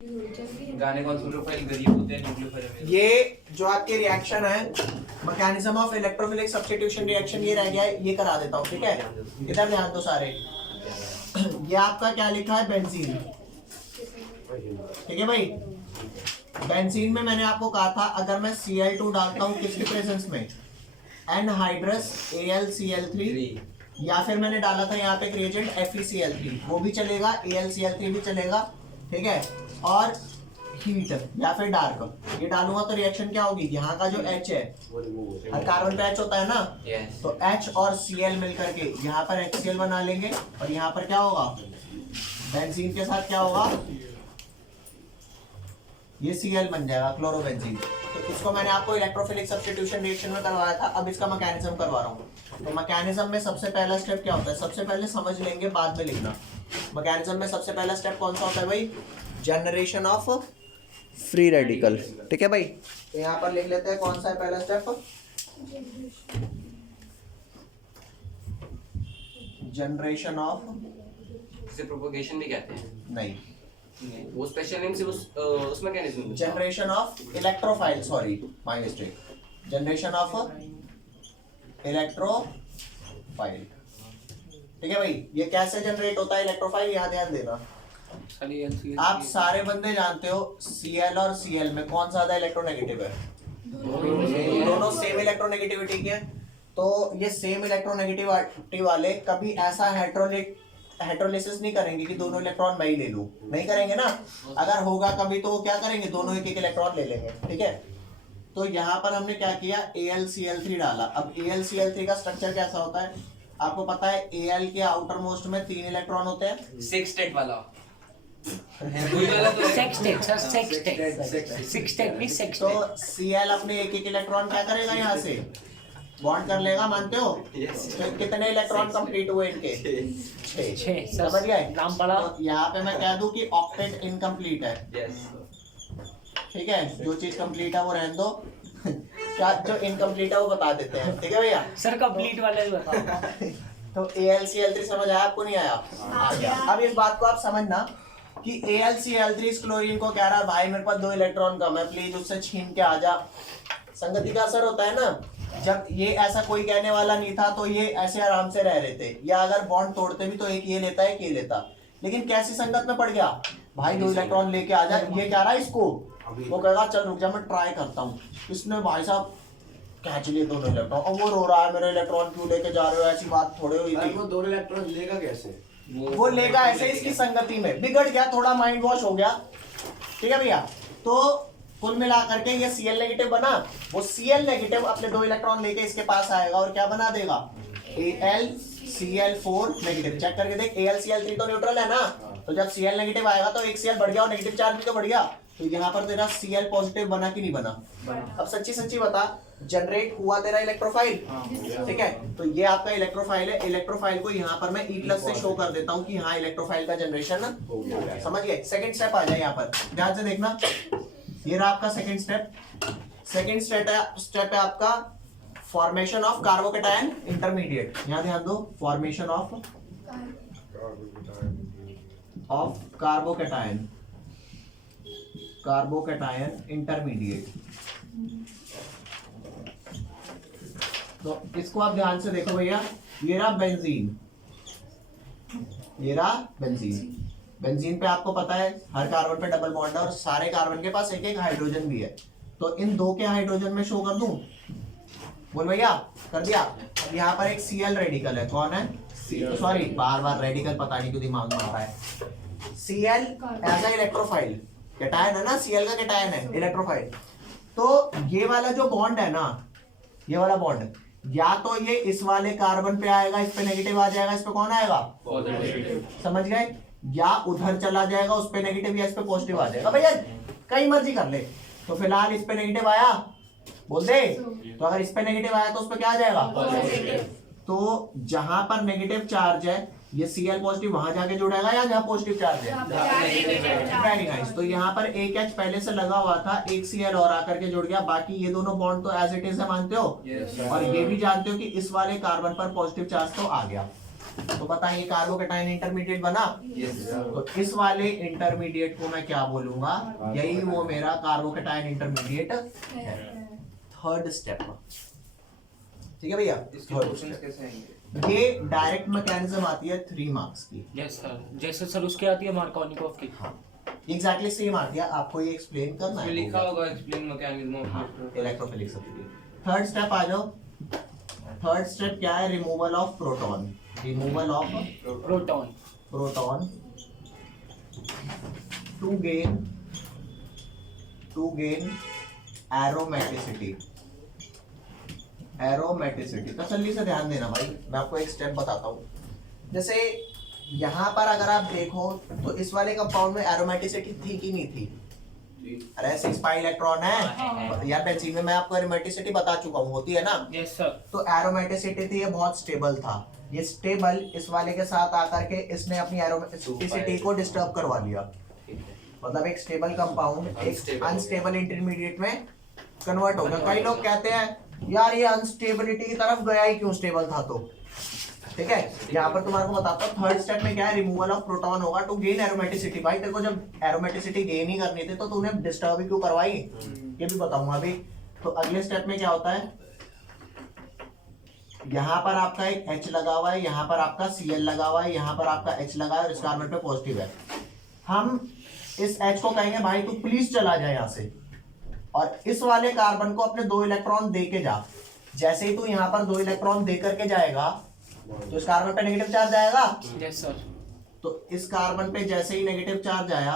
गाने कौन सी प्रोफाइल गरीब होते हैं न्यूक्लियोफाइल। ये जो आपके रिएक्शन है mechanism of electrophilic substitution reaction, ये रह गया है, ये करा देता हूँ। ठीक है, इधर ध्यान दो सारे। ये आपका क्या लिखा है, बेंजीन। ठीक है भाई, बेंजीन में मैंने आपको कहा था अगर मैं Cl2 डालता हूँ किसके प्रेजेंस में, एनहाइड्रस AlCl3, या फिर मैंने डाला था यहाँ पे एक रिएजेंट FeCl3, वो भी चलेगा, AlCl3 भी चलेगा। ठीक है, और हीट या फिर डार्क, ये डालूंगा तो रिएक्शन क्या होगी, यहाँ का जो H है, हर कार्बन पे H होता है ना, तो H और Cl मिलकर के यहाँ पर HCl बना लेंगे, और यहाँ पर क्या होगा, बेंजीन के साथ क्या होगा, ये Cl बन जाएगा, क्लोरोबेंजीन। तो इसको मैंने आपको इलेक्ट्रोफिलिक सब्स्टिट्यूशन रिएक्शन में करवाया था, अब इसका मैकेनिज्म करवा रहा हूँ। तो मैकेनिज्म में सबसे पहला स्टेप क्या होता है, सबसे पहले समझ लेंगे बाद में लिखना। मैकेनिज्म में सबसे पहला स्टेप कौन सा होता है भाई, जनरेशन ऑफ फ्री रेडिकल। ठीक है भाई, तो यहाँ पर लिख लेते हैं कौन सा है पहला स्टेप, जनरेशन ऑफ, इसे प्रोपगेशन भी कहते हैं। नहीं, वो स्पेशल नेम से उस mechanism, generation of electrophile, sorry my mistake, generation of electrophile. ठीक है भाई, ये कैसे जनरेट होता है इलेक्ट्रोफाइल, यहाँ ध्यान देना। आप सारे बंदे जानते हो Cl और Cl में कौन ज्यादा इलेक्ट्रोनेगेटिव है, दोनों सेम इलेक्ट्रोनेगेटिविटी के हैं। तो ये सेम इलेक्ट्रोनेगेटिविटी वाले कभी ऐसा हेटेरोलिसिस नहीं करेंगे कि दोनों इलेक्ट्रॉन मैं ही ले लूं, नहीं करेंगे ना। अगर होगा कभी तो क्या करेंगे, दोनों एक एक इलेक्ट्रॉन ले लेंगे। ठीक है, तो यहाँ पर हमने क्या किया, AlCl3 डाला। अब AlCl3 का स्ट्रक्चर कैसा होता है आपको पता है, Al के आउटर मोस्ट में 3 इलेक्ट्रॉन होते हैं, सिक्स स्टेट वाला तो Cl अपने एक एक इलेक्ट्रॉन क्या करेगा, यहाँ से बॉन्ड कर लेगा, मानते हो। तो कितने इलेक्ट्रॉन कंप्लीट हुए इनके, 6। समझ गए, नाम पढ़ा। तो यहाँ पे मैं कह दूं कि ऑक्टेट इनकम्प्लीट है। ठीक है, जो चीज कंप्लीट है वो रहने दो, क्या जो इनकम्प्लीट है वो बता देते हैं। ठीक है भैया, सर कंप्लीट वाले बताओ। तो AlCl3 समझ आया आपको, नहीं आया, आ गया। अब इस बात को आप समझना कि AlCl3 इस क्लोरीन को कह रहा भाई मेरे पास 2 इलेक्ट्रॉन कम है, प्लीज उससे छीन के आ जा। संगति का असर होता है ना, जब ये ऐसा कोई कहने वाला नहीं था तो ये ऐसे आराम से रह रहे थे, या अगर बॉन्ड तोड़ते भी तो एक ये लेता है, एक ये लेता। लेकिन कैसी संगत में पड़ गया, भाई 2 इलेक्ट्रॉन लेके आ जा, ये कह रहा है इसको, वो कहेगा चल रुक जा मैं ट्राई करता हूँ। इसने भाई साहब कैच लिए 2 इलेक्ट्रॉन, और वो रो रहा है मेरे इलेक्ट्रॉन क्यों लेके जा रहे हो, ऐसी बात थोड़े हुई थी। वो 2 इलेक्ट्रॉन लेगा कैसे, वो लेगा ऐसे, इसकी संगति में बिगड़ गया, थोड़ा माइंड वॉश हो गया। ठीक है भैया, तो कुल मिला करके ये Cl नेगेटिव बना, वो Cl नेगेटिव अपने 2 इलेक्ट्रॉन लेके इसके पास आएगा और क्या बना देगा, AlCl4 नेगेटिव। चेक करके देख, AlCl3 तो न्यूट्रल है ना, तो जब Cl नेगेटिव आएगा तो एक Cl बढ़ गया और नेगेटिव चार्ज भी तो बढ़ गया, तो यहाँ पर तेरा Cl पॉजिटिव बना कि नहीं बना। अब सच्ची सच्ची बता, जनरेट हुआ तेरा इलेक्ट्रोफाइल। ठीक है, तो ये आपका इलेक्ट्रोफाइल है। इलेक्ट्रोफाइल को यहाँ पर मैं E+ से शो कर देता हूँ कि हाँ इलेक्ट्रोफाइल का जनरेशन हो गया। समझ गए, सेकंड स्टेप आ जाए यहाँ पर, ध्यान से देखना। ये रहा आपका सेकंड स्टेप। सेकंड स्टेप है आपका फॉर्मेशन ऑफ कार्बोकैटायन इंटरमीडिएट। यहाँ ध्यान दो, फॉर्मेशन ऑफ कार्बोकैटायन इंटरमीडिएट। तो इसको आप ध्यान से देखो भैया, ये रहा बेंजीन, ये रहा बेंजीन। बेंजीन पे आपको पता है हर कार्बन पे डबल बॉन्ड है और सारे कार्बन के पास एक एक हाइड्रोजन भी है, तो इन 2 के हाइड्रोजन में शो कर दूं, बोल भैया, कर दिया। अब यहाँ पर एक Cl रेडिकल है, कौन है, सॉरी बार बार रेडिकल पता नहीं क्यों दिमाग में आ रहा है। Cl as a electrophile, cation है ना, Cl का कैटायन है, इलेक्ट्रोफाइल। तो ये वाला जो बॉन्ड है ना, ये वाला बॉन्ड या तो ये इस वाले कार्बन पे आएगा, इस पे नेगेटिव आ जाएगा, इस पे कौन आएगा, समझ गए, या उधर चला जाएगा उस पे नेगेटिव, या इस पे पॉजिटिव आ जाएगा। भैया कई मर्जी कर ले, तो फिलहाल इस पे नेगेटिव आया बोल दे, तो अगर इस पे नेगेटिव आया तो उस पे क्या आ जाएगा, तो जहां पर नेगेटिव चार्ज है ये Cl पॉजिटिव वहां जाके जुड़ेगा, या जहां पॉजिटिव चार्ज है, वेरी नाइस। तो यहाँ पर एक H पहले से लगा हुआ था, एक Cl और आकर के जुड़ गया, बाकी ये दोनों बॉन्ड तो एज इट इज है, मानते हो। और ये भी जानते हो कि इस वाले कार्बन पर पॉजिटिव चार्ज तो आ गया। तो बताइए कार्बोकेटाइन इंटरमीडिएट बना। तो इस वाले इंटरमीडिएट को मैं क्या बोलूंगा, यही वो मेरा कार्बोकेटाइन इंटरमीडिएट है। थर्ड स्टेप, ठीक है भैया। इसके क्वेश्चंस कैसे आएंगे? ये डायरेक्ट मैकेनिज्म आती है 3 मार्क्स की। यस सर, जैसे सर उसके आती है मार्कोनिकोव की। हाँ एग्जैक्टली सेम आती है, आपको ये एक्सप्लेन करना इसमें है। लिखा होगा explain mechanism of electrophilic substitute. Third step आ जाओ। थर्ड स्टेप क्या है, removal of proton. Removal of proton proton to gain aromaticity. Aromaticity तसल्ली से ध्यान देना भाई, मैं आपको एक स्टेप बताता हूँ। जैसे यहाँ पर अगर आप देखो तो इस वाले कंपाउंड में एरोमेटिसिटी थी कि नहीं थी? अरे 6 पाई इलेक्ट्रॉन है यार, बेंजीन में मैं आपको एरोमेटिसिटी बता चुका हूँ, होती है ना। Yes sir. तो एरोमेटिसिटी थी, ये बहुत स्टेबल था। ये स्टेबल इस वाले के साथ आकर के इसने अपनी एरोमेटिसिटी को डिस्टर्ब करवा लिया। मतलब एक स्टेबल कंपाउंड एक अनस्टेबल इंटरमीडिएट में कन्वर्ट हो गया। कई लोग कहते हैं यार ये अनस्टेबिलिटी की तरफ गया ही क्यों, स्टेबल था तो। ठीक है, यहाँ पर तुम्हारे को बताता हूँ थर्ड स्टेप में क्या है, रिमूवल ऑफ प्रोटॉन होगा टू गेन एरोमेटिसिटी। भाई तेरे को जब एरोमेटिसिटी गेन ही करनी थी तो तूने डिस्टर्ब ही क्यों करवाई, ये भी बताऊंगा अभी। तो अगले स्टेप में क्या होता है, यहाँ पर आपका एक H लगा हुआ है, यहाँ पर आपका Cl लगा हुआ है, यहाँ पर आपका H लगा है और इस कार्बन पे पॉजिटिव है। हम इस H को कहेंगे भाई तू प्लीज चला जाए यहाँ से, और इस वाले कार्बन को अपने 2 इलेक्ट्रॉन दे के जा। जैसे ही तू यहाँ पर 2 इलेक्ट्रॉन दे करके जाएगा तो इस कार्बन पे नेगेटिव चार्ज आएगा। Yes sir. तो इस कार्बन पे जैसे ही नेगेटिव चार्ज आया,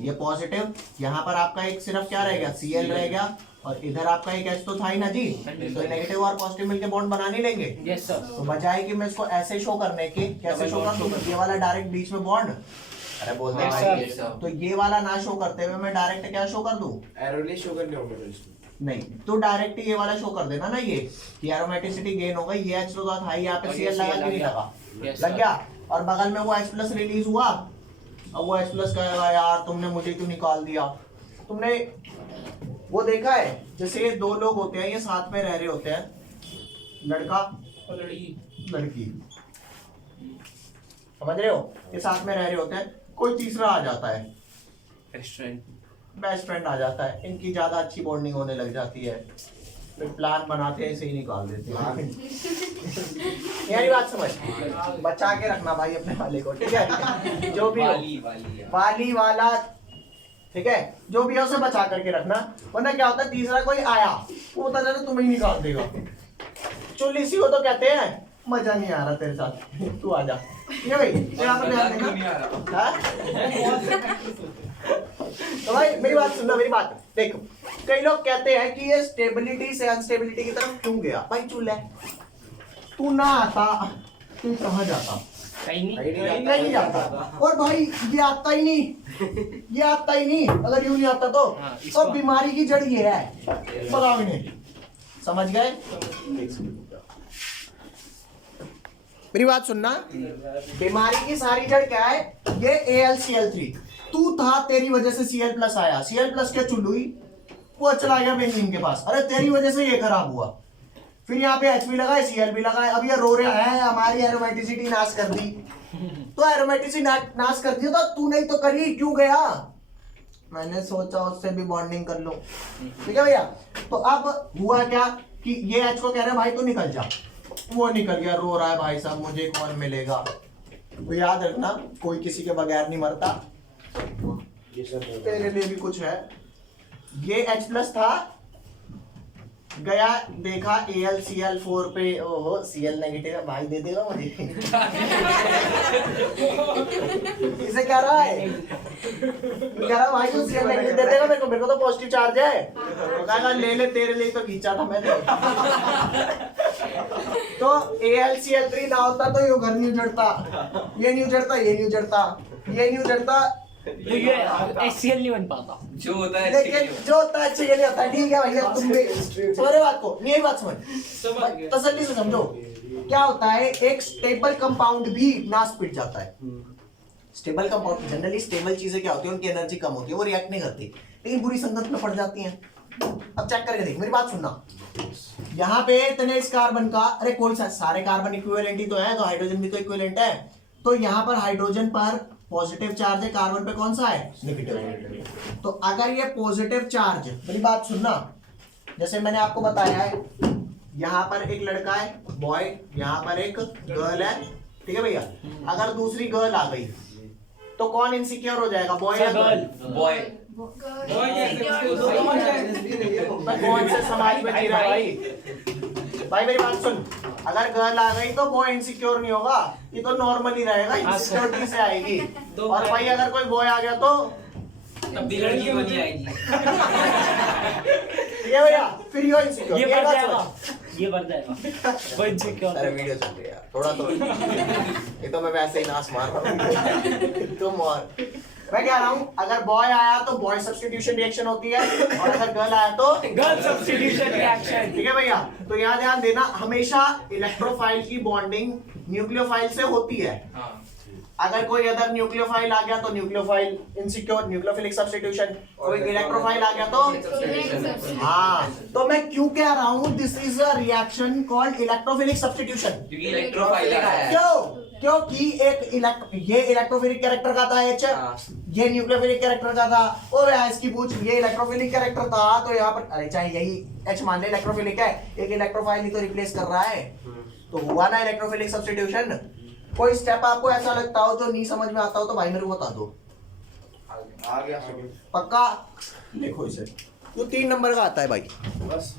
ये पॉजिटिव, यहाँ पर आपका एक सिर्फ क्या रह गया, Cl रह गया, और इधर आपका एक H तो था ही ना जी, तो नेगेटिव और पॉजिटिव मिलके बॉन्ड बना नहीं लेंगे। Yes sir. तो बजाय कि मैं इसको ऐसे शो करने के, कैसे शो कर दूं, ये वाला डायरेक्ट बीच में बॉन्ड, अरे बोलते हैं भाई, तो ये वाला ना शो करते हुए मैं डायरेक्ट क्या शो कर दूं, एरो नहीं शो करने होंगे इसमें। नहीं तो डायरेक्ट ये वाला शो कर देना ना, ये कि एरोमेटिसिटी गेन हो गई, ये H तो था, यहाँ पे Cl लगा कि नहीं लगा, लग गया, और बगल में वो H प्लस रिलीज हुआ। अब वो H प्लस कहेगा यार तुमने मुझे क्यों निकाल दिया। तुमने वो देखा है, जैसे ये 2 लोग होते हैं, ये साथ में रह रहे होते हैं, लड़का और लड़की, समझ रहे हो, ये साथ में रह रहे होते हैं, कोई तीसरा आ जाता है, बेस्ट फ्रेंड आ जाता है, इनकी ज्यादा अच्छी बॉन्डिंग होने लग जाती है, फिर प्लान बनाते हैं, इसे ही निकाल देते हैं। यानी बात समझ, बचा के रखना भाई अपने वाले को, ठीक है, जो भी हो, वाली वाला, ठीक है, जो भी है उसे बचा करके रखना, वरना क्या होता है तीसरा कोई आया वो पता चले तुम्हें ही निकाल देगा। चुल्ली सी हो तो कहते हैं मजा नहीं आ रहा तेरे साथ, तू आ जा, ठीक है भाई, तो यहाँ पर ध्यान देना। हाँ? तो भाई मेरी बात सुनना, मेरी बात देखो, कई लोग कहते हैं कि ये स्टेबिलिटी से अनस्टेबिलिटी की तरफ क्यों गया। भाई चुल है, तू ना आता तू कहाँ जाता, कहीं जाता, और भाई ये आता ही नहीं, ये आता ही नहीं, अगर यूं नहीं आता तो बीमारी की जड़ ये है, बताओ इन्हें, समझ गए। मेरी बात सुनना, बीमारी की सारी जड़ क्या है, ये AlCl3, तू था तेरी वजह से Cl प्लस आया, Cl प्लस क्या चुल्लू हुई, वो चला गया बेंजीन के पास, अरे तेरी वजह से ये खराब हुआ, फिर यहाँ पे H भी लगा है, Cl भी लगा है, अब ये रो रहा है हमारी एरोमेटिसिटी नाश कर दी। तो एरोमेटिसिटी नाश कर दी तो तू नहीं तो करी क्यों गया, मैंने सोचा उससे भी बॉन्डिंग कर लो, ठीक है भैया। तो अब हुआ क्या कि ये H को कह रहे हैं भाई तू निकल जा, वो निकल गया, रो रहा है भाई साहब मुझे कौन मिलेगा। तो याद रखना कोई किसी के बगैर नहीं मरता, तेरे लिए भी कुछ है। ये H प्लस था, गया देखा AlCl4 पे, ओहो Cl नेगेटिव है, भाई दे देगा मुझे। इसे कह रहा है, कह रहा भाई तू Cl नेगेटिव दे देगा मेरे को तो पॉजिटिव चार्ज है, तो कहा ले ले तेरे लिए तो खींचा था मैंने। तो AlCl3 ना होता तो ये घर नहीं उजड़ता, ये नहीं उजड़ता, ये नहीं उजड़ता, ये नहीं उजड़ता, तो ये HCl नहीं बन पाता, जो होता है लेकिन जो होता है अच्छे के लिए होता है, ठीक है भैया। तुम भी समझ बात को, मेरी बात समझ, तसल्ली से समझो। क्या होता है, एक स्टेबल कंपाउंड भी नाश पिट जाता है। स्टेबल कंपाउंड, जनरली स्टेबल चीजें क्या होती है, उनकी एनर्जी कम होती है, वो रिएक्ट नहीं करती, लेकिन बुरी संगत में पड़ जाती हैं, अब चेक करके देख, मेरी बात सुनना। यहाँ पे तने इस कार्बन का, अरे कोई सारे कार्बन इक्विवेलेंट ही तो है, तो हाइड्रोजन भी तो इक्विवेलेंट है। तो यहाँ पर हाइड्रोजन पर पॉजिटिव चार्ज है, कार्बन पे कौन सा है, नेगेटिव। तो अगर ये पॉजिटिव चार्ज, मेरी बात सुनना, जैसे मैंने आपको बताया है, यहाँ पर एक लड़का है बॉय, यहाँ पर एक गर्ल है, ठीक है भैया। अगर दूसरी गर्ल आ गई तो कौन इनसिक्योर हो जाएगा, बॉय या गर्ल? बॉय। कौन से समाज में जी रहा है भाई? भाई मेरी बात सुन, अगर गर्ल आ गई तो बॉय इनसिक्योर नहीं होगा, ये तो नॉर्मली रहेगा, इनसिक्योरिटी से आएगी। और भाई अगर कोई बॉय आ गया तो तब भी लड़की बनी आएगी। ये भैया फिर यो इनसिक्योर, ये ये बढ़ बात जाएगा, समझ। ये बढ़ जाएगा। वो इनसिक्योर। अरे वीडियो चल रही है यार, थोड़ा तो ये तो मैं वैसे ही नाश मार रहा हूँ तुम। और मैं कह रहा हूँ अगर बॉय आया तो बॉय सब्स्टिट्यूशन रिएक्शन होती है, और अगर गर्ल आया तो गर्ल सब्स्टिट्यूशन रिएक्शन। ठीक है भैया। तो यहाँ ध्यान देना, हमेशा इलेक्ट्रोफाइल की बॉन्डिंग न्यूक्लियोफाइल से होती है। हाँ। अगर कोई अदर न्यूक्लियोफाइल आ गया तो न्यूक्लियोफाइल इनसिक्योर, न्यूक्लियोफिलिक सब्स्टिट्यूशन। कोई इलेक्ट्रोफाइल आ गया तो हाँ। तो मैं क्यों कह रहा हूँ this is a reaction called electrophilic substitution. क्योंकि इलेक्ट्रोफाइल है। क्यों? क्योंकि ये इलेक्ट्रोफिलिक कैरेक्टर का था H, ये न्यूक्लियोफिलिक कैरेक्टर का था। और इसकी पूछ, ये इलेक्ट्रोफिलिक कैरेक्टर था तो यहाँ पर, अरे चाहे यही H मान ले इलेक्ट्रोफिलिक है, एक इलेक्ट्रोफाइल ही तो रिप्लेस कर रहा है, तो हुआ ना इलेक्ट्रोफिलिक सब्स्टिट्यूशन। कोई स्टेप आपको ऐसा लगता हो जो नहीं समझ में आता हो तो भाई मेरे को बता दो। आ गया। पक्का? देखो इसे, जो 3 नंबर का आता है भाई, बस